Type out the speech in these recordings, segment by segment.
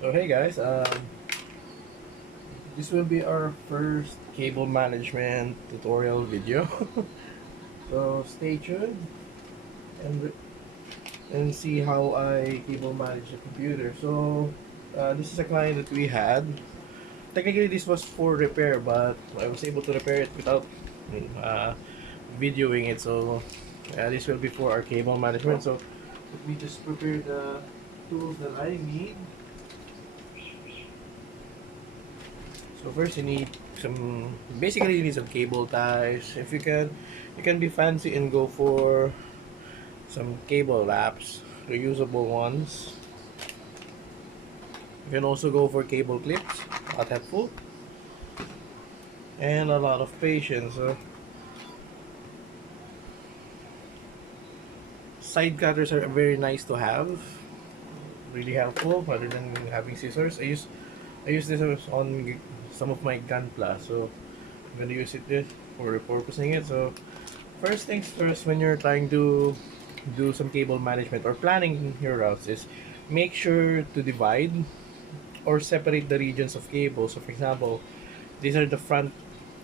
So hey guys, this will be our first cable management tutorial video. So stay tuned and see how I cable manage the computer. So this is a client that we had. Technically, this was for repair, but I was able to repair it without uh, videoing it. So this will be for our cable management. So let me just prepare the tools that I need. So first you need some, basically you need some cable ties. If you can be fancy and go for some cable wraps, reusable ones. You can also go for cable clips, not helpful, and a lot of patience. So side cutters are very nice to have, really helpful rather than having scissors. I use this on some of my gunpla, so I'm gonna use it this for repurposing it. So first things first, when you're trying to do some cable management or planning your routes, is make sure to divide or separate the regions of cables. So for example, these are the front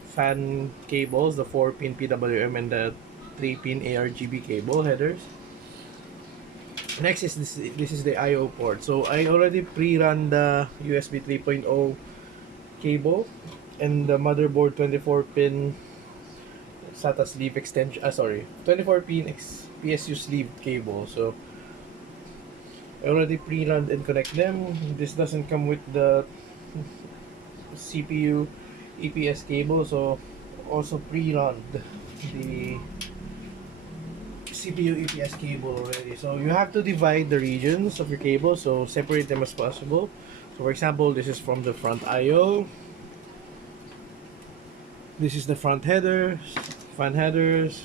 fan cables, the 4-pin PWM and the 3-pin ARGB cable headers. Next is this is the IO port. So I already pre-run the USB 3.0 cable and the motherboard 24-pin SATA sleeve extension. 24-pin PSU sleeve cable. So I already pre-run and connect them. This doesn't come with the CPU EPS cable, so also pre-run the CPU EPS cable already. So you have to divide the regions of your cable, so separate them as possible. So for example, this is from the front IO. This is the front headers, fan headers,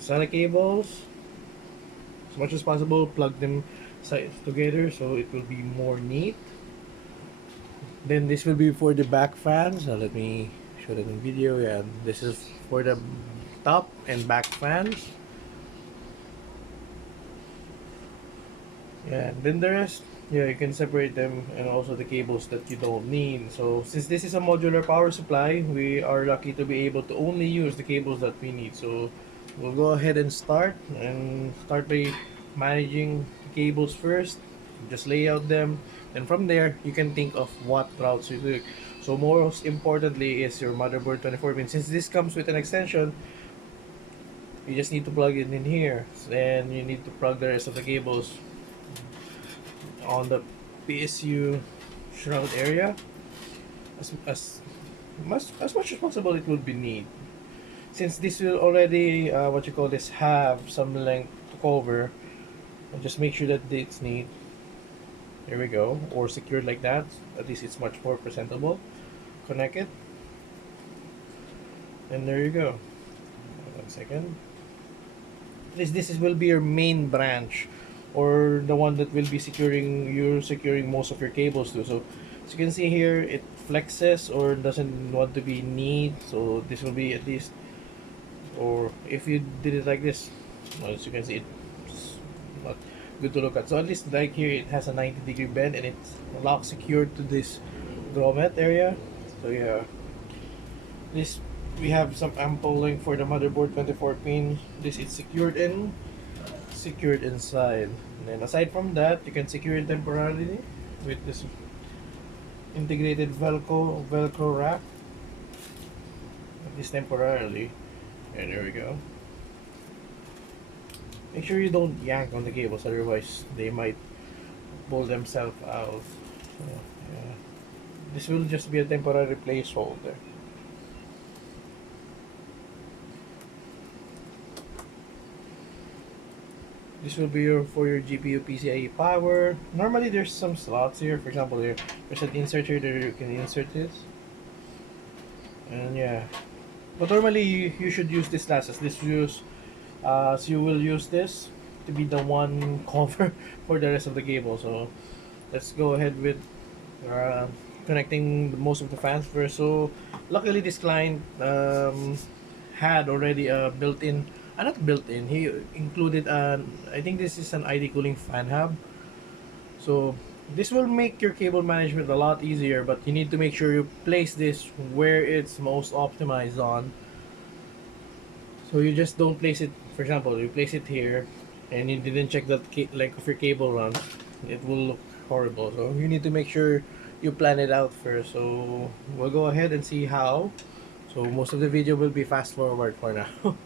SATA cables. As much as possible, plug them sides together so it will be more neat. Then this will be for the back fans. Let me show that in video. Yeah, this is for the top and back fans. Yeah, then the rest, yeah, you can separate them, and also the cables that you don't need. So since this is a modular power supply, we are lucky to be able to only use the cables that we need. So we'll go ahead and start by managing the cables first. Just lay out them, and from there you can think of what routes you do. So most importantly is your motherboard 24-pin. Since this comes with an extension, you just need to plug it in here. Then you need to plug the rest of the cables on the PSU shroud area as much as possible. It will be neat, since this will already what you call this, have some length to cover. And just make sure that it's neat. There we go, or secured like that. At least it's much more presentable. Connect it, and there you go. 1 second. This will be your main branch, or the one that will be securing most of your cables to. So as you can see here, it flexes or doesn't want to be neat. So this will be, at least, or if you did it like this, well, as you can see, it's not good to look at. So at least like here, it has a 90-degree bend and it's lock secured to this grommet area. So yeah, this, we have some ample length for the motherboard 24-pin. This is secured inside. And then aside from that, you can secure it temporarily with this integrated velcro wrap. At least temporarily. And there we go. Make sure you don't yank on the cables, otherwise they might pull themselves out. So, yeah. This will just be a temporary placeholder. This will be for your GPU PCIe power. Normally there's some slots here. For example, there's an insert here that you can insert this. And yeah, but normally you should use this last, as so you will use this to be the one cover for the rest of the cable. So let's go ahead with connecting most of the fans first. So luckily this client had already a built-in, not built-in, he included an, I think this is an ID cooling fan hub. So This will make your cable management a lot easier, but you need to make sure you place this where it's most optimized on. So you just don't place it, for example, you place it here and you didn't check that length of your cable run, it will look horrible. So you need to make sure you plan it out first. So we'll go ahead and see how. So most of the video will be fast forward for now.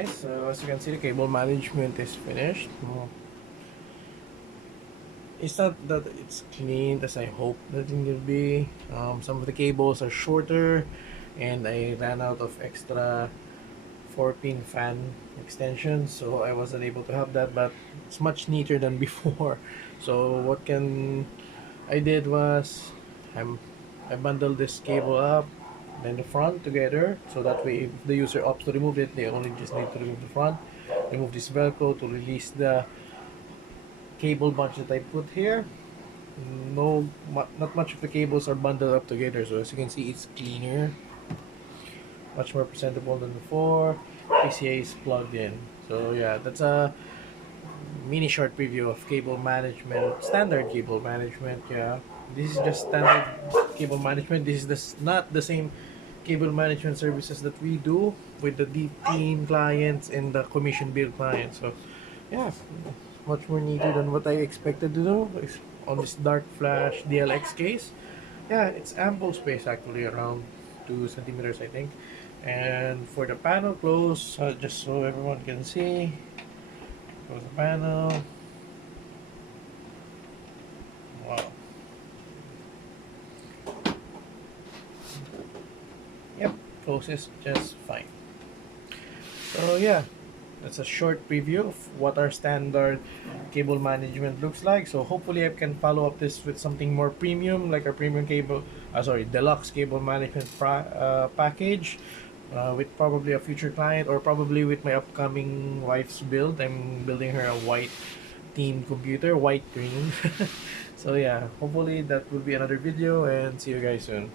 guys, so as you can see, the cable management is finished. It's not that it's clean as I hope that it will be. Some of the cables are shorter, and I ran out of extra 4-pin fan extensions, so I wasn't able to have that, but it's much neater than before. So what can I did was I bundled this cable up and the front together, so that way if the user opts to remove it, they only just need to remove the front, remove this velcro to release the cable bunch that I put here. Not much of the cables are bundled up together, so as you can see, it's cleaner, much more presentable than before. PCA is plugged in. So yeah, that's a mini short preview of cable management, standard cable management. Yeah, this is just standard cable management. This is not the same cable management services that we do with the Deepclean clients and the commission bill clients. So yeah, much more neater than what I expected to do on this dark flash DLX case. Yeah, it's ample space actually, around 2 centimeters I think. And for the panel close, just so everyone can see, close the panel. Wow. Yep, closes just fine. So yeah, that's a short preview of what our standard cable management looks like. So hopefully I can follow up this with something more premium, like our premium cable, deluxe cable management package, with probably a future client, or probably with my upcoming wife's build. I'm building her a white themed computer, white green. So yeah, hopefully that will be another video, and see you guys soon.